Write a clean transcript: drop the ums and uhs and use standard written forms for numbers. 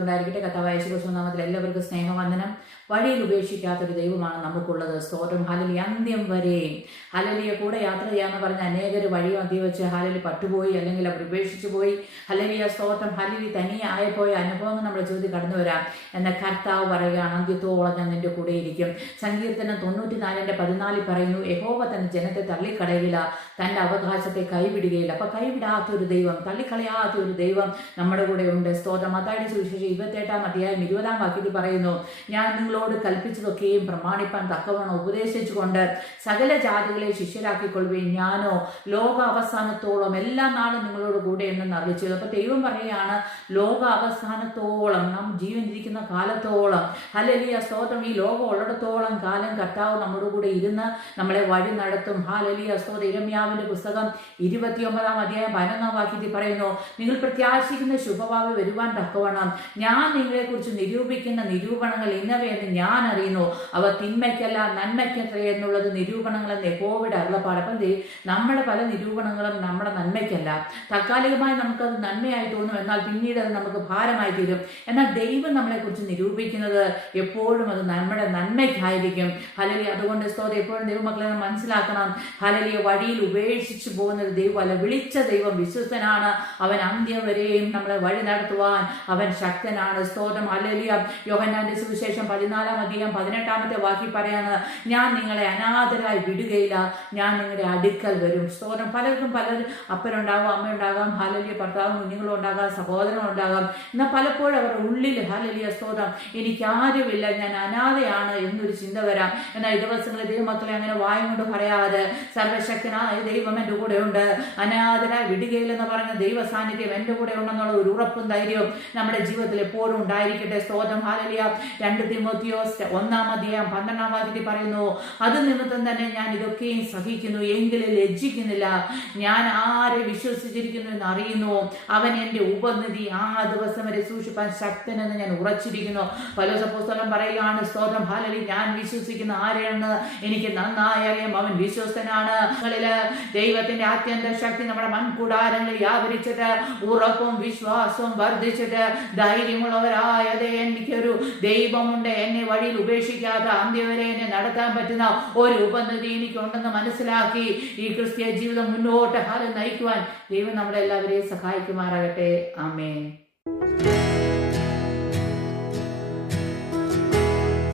ഉണ്ടായിരിക്കട്ടെ. കർത്താവായ യേശുക്രിസ്തു നാമത്തിൽ എല്ലാവർക്കും സ്നേഹവന്ദനം. വഴിയിൽ ഉപേക്ഷിക്കാത്തൊരു ദൈവമാണ് നമുക്കുള്ളത്. സ്തോത്രം. ഹല്ലേലൂയ. അന്ത്യം വരെ ഹല്ലേലൂയ കൂടെ യാത്ര ചെയ്യാന്ന് പറഞ്ഞ അനേകർ വഴി മധ്യ വെച്ച് ഹല്ലേലൂയ പട്ടുപോയി, അല്ലെങ്കിൽ അവർ ഉപേക്ഷിച്ചു പോയി. ഹല്ലേലൂയ. സ്തോത്രം. ഹല്ലേലൂയ തനിയെ ആയിപ്പോയ അനുഭവങ്ങൾ നമ്മുടെ ജീവിതത്തിൽ കടന്നു വരാം. എന്ന കർത്താവ് പറയുകയാണ്, അന്ത്യത്തോളം ഞാൻ നിന്റെ കൂടെ ഇരിക്കും. സങ്കീർത്തനം 94:14 പറയുന്നു, യഹോവ തന്റെ ജനത്തെ തള്ളിക്കളയില്ല, തന്റെ അവകാശത്തെ കൈവിടുകയില്ല. അപ്പൊ കൈവിടാത്തൊരു ദൈവം, തള്ളിക്കളയാത്ത ഒരു ദൈവം നമ്മുടെ കൂടെ ഉണ്ട്. സ്തോത്രം. മത്തായിയുടെ സുവിശേഷം 28-20 പറയുന്നു, ഞാൻ നിങ്ങളോട് കൽപ്പിച്ചതൊക്കെയും പ്രമാണിപ്പാൻ തക്കവണ്ണം ഉപദേശിച്ചുകൊണ്ട് സകല ജാതികളെ ശിഷ്യരാക്കിക്കൊള്ളുകയും ഞാനോ ലോക അവസാനത്തോളം എല്ലാ നാളും നിങ്ങളോട് കൂടെ ഉണ്ടെന്ന് അറിയിച്ചത്. അപ്പൊ ദൈവം പറയുകയാണ്, ലോക അവസാനത്തോളം, നാം ജീവനിരിക്കുന്ന കാലത്തോളം, ഹല്ലേലൂയ സ്തോത്രം, ഈ ലോകം ഉള്ളിടത്തോളം കാലം കർത്താവ് നമ്മുടെ കൂടെ ഇരുന്ന് നമ്മളെ വഴി നടത്തും. ഹല്ലേലൂയ സ്തോത്രം. യിരെമ്യാവിന്റെ പുസ്തകം 29:11 പറയുന്നു, നിങ്ങൾ പ്രത്യാശിക്കുന്ന ശുഭഭാവി വരുവാൻ തക്കവണ്ണം ഞാൻ നിങ്ങളെ കുറിച്ച് നിരൂപിക്കുന്ന നിരൂപണങ്ങൾ ഇന്നവയെന്ന് ഞാൻ അറിയുന്നു, അവ തിന്മയ്ക്കല്ല നന്മയ്ക്കത്ര എന്നുള്ളത് നിരൂപണങ്ങൾ എന്ന് യഹോവയുടെ അരുളപ്പാട്. അപ്പം നമ്മുടെ പല നിരൂപണങ്ങളും നമ്മുടെ നന്മയ്ക്കല്ല. താൽക്കാലികമായി നമുക്കത് നന്മയായി തോന്നും, എന്നാൽ പിന്നീട് അത് നമുക്ക് ഭാരമായി തീരും. എന്നാൽ ദൈവം നമ്മളെ കുറിച്ച് നിരൂപിക്കുന്നത് എപ്പോഴും അത് നമ്മുടെ നന്മയ്ക്കായിരിക്കും. ഹല്ലേലൂയ. അതുകൊണ്ട് സ്തോത്രം, എപ്പോഴും ദൈവമക്കളെ മനസ്സിലാക്കണം, ഹല്ലേലൂയ വഴിയിൽ ഉപേക്ഷിച്ചു പോകുന്ന ഒരു ദൈവം അല്ല, വിളിച്ച ദൈവം വിശ്വസ്തനാണ്. അവൻ അന്ത്യം വരെയും നമ്മളെ വഴി നടത്തുവാൻ അവൻ ശക്തനാണ്. സ്തോത്രം. ഹല്ലേലൂയ. യോഹന്നാന്റെ സുവിശേഷം 14:18 പറയാണ്, ഞാൻ നിങ്ങളെ അനാഥരായി വിടുകയില്ല, ഞാൻ നിങ്ങളുടെ അടുക്കൽ വരും. സ്തോത്രം. പലർക്കും അപ്പനുണ്ടാകാം, അമ്മയുണ്ടാകാം, ഹല്ലേലൂയ ഭർത്താവും കുഞ്ഞുങ്ങളും ഉണ്ടാകാം, സഹോദരങ്ങളുണ്ടാകാം. എന്നാൽ പലപ്പോഴും അവരുടെ ഉള്ളിൽ ഹല്ലേലൂയ സ്തോത്രം, എനിക്കാരുമില്ല, ഞാൻ അനാഥയാണ് എന്നൊരു ചിന്ത വരാം. എന്നാൽ ഈ ദിവസങ്ങളിൽ ദൈവമക്കളെ അങ്ങനെ വായും കൊണ്ട് പറയാതെ, സർവശക്തനായ ദൈവം എൻ്റെ കൂടെ ഉണ്ട്, അനാഥരായി വിടുകയില്ലെന്ന് പറഞ്ഞ ദൈവ സാന്നിധ്യം എൻ്റെ കൂടെ ഉണ്ടെന്നുള്ള ഒരു ഉറപ്പും ധൈര്യവും നമ്മുടെ ജീവിതത്തിൽ എപ്പോഴും ഉണ്ടായിരിക്കട്ടെ. സ്തോത്രം. ഹല്ലേലൂയ. 2 തിമോത്തിയോസ് 1:12 പറയുന്നു, അത് നിമിത്തം തന്നെ ഞാൻ ഇതൊക്കെയും സഹിക്കുന്നു, എങ്കിലും ലജ്ജിക്കുന്നില്ല. ഞാൻ ആരെ വിശ്വസിച്ചിരിക്കുന്നു എന്ന് അറിയുന്നു, അവൻ എൻ്റെ ഉപനിധി ആ ദിവസം വരെ സൂക്ഷിപ്പാൻ ശക്തനെന്ന് ഞാൻ ഉറച്ചിരിക്കുന്നു. പൗലോസ് അപ്പോസ്തലൻ പറയുകയാണ്, സ്തോത്രം. ഹല്ലേലൂയ. ഞാൻ വിശ്വസിക്കുന്ന ആരെയെന്ന് എനിക്ക് നന്നായി അറിയാം, അവൻ വിശ്വസ്തനാണ്. ദൈവത്തിന്റെ ആത്യന്ത ശക്തി നമ്മുടെ മൺകൂടാരങ്ങളിൽ വ്യാപരിച്ചിട്ട് ഉറപ്പും വിശ്വാസവും വർദ്ധിച്ചിട്ട് ധൈര്യമുള്ളവരായതേ എനിക്കൊരു ദൈവമുണ്ട്, എന്നെ വഴിയിൽ ഉപേക്ഷിക്കാതെ അന്ത്യം വരെ എന്നെ നടത്താൻ പറ്റുന്ന ഒരു ഉപനിധി എനിക്കുണ്ടെന്ന് മനസ്സിലാക്കി ഈ ക്രിസ്തീയ ജീവിതം മുന്നോട്ട് നയിക്കുവാൻ ദൈവം നമ്മളെല്ലാവരെയും സഹായിക്കുമാറാകട്ടെ. ആമേൻ.